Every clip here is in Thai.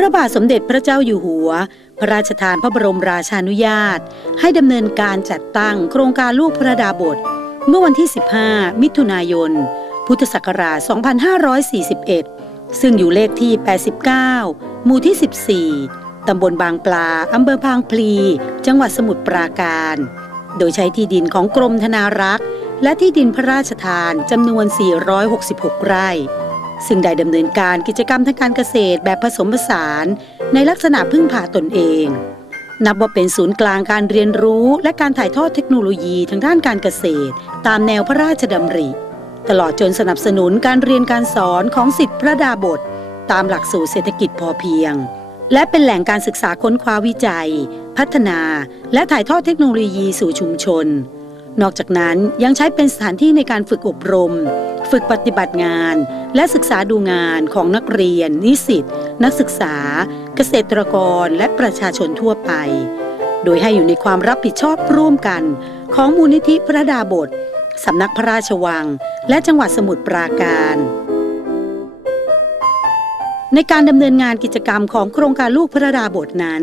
พระบาทสมเด็จพระเจ้าอยู่หัว พระราชทานพระบรมราชานุญาต ให้ดำเนินการจัดตั้งโครงการลูกพระดาบท เมื่อวันที่ 15 มิถุนายน พุทธศักราช 2541 ซึ่งอยู่เลขที่ 89 หมู่ที่ 14 ตำบลบางปลาอำเภอบางพลี จังหวัดสมุทรปราการ โดยใช้ที่ดินของกรมธนารักษ์ และที่ดินพระราชทานจำนวน 466 ไร่ ซึ่งได้ดำเนินการกิจกรรมทางการเกษตรแบบผสมผสานในลักษณะพึ่งพาตนเอง นับว่าเป็นศูนย์กลางการเรียนรู้และการถ่ายทอดเทคโนโลยีทางด้านการเกษตร ตามแนวพระราชดำริ ตลอดจนสนับสนุนการเรียนการสอนของสิทธิพระดาบท ตามหลักสูตรเศรษฐกิจพอเพียง และเป็นแหล่งการศึกษาค้นคว้าวิจัย พัฒนา และถ่ายทอดเทคโนโลยีสู่ชุมชน นอกจากนั้นยังใช้เป็นสถานที่ในการฝึกอบรม ฝึกปฏิบัติงานและศึกษาดูงานของนักเรียน นิสิต นักศึกษา เกษตรกรและประชาชนทั่วไป โดยให้อยู่ในความรับผิดชอบร่วมกัน ของมูลนิธิพระดาบทสำนักพระราชวัง และจังหวัดสมุทรปราการ ในการดำเนินงานกิจกรรมของโครงการลูกพระดาบทนั้น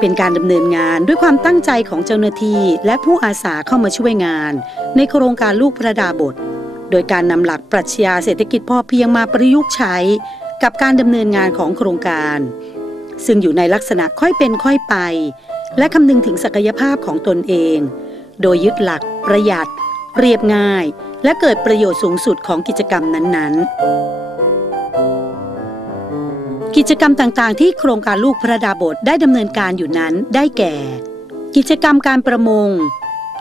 เป็นการดำเนินงานด้วยความตั้งใจของเจ้าหน้าที่และผู้อาสาเข้ามาช่วยงาน ในโครงการลูกพระดาบท โดยการนำหลักปรัชญาเศรษฐกิจพอเพียงมาประยุกต์ใช้ กับการดำเนินงานของโครงการ ซึ่งอยู่ในลักษณะค่อยเป็นค่อยไป และคำนึงถึงศักยภาพของตนเอง โดยยึดหลัก ประหยัด เรียบง่าย และเกิดประโยชน์สูงสุดของกิจกรรมนั้นๆกิจกรรมต่างๆ ที่โครงการลูกพระดาบทได้ดำเนินการอยู่นั้นได้แก่ กิจกรรมการประมง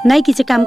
ในกิจกรรม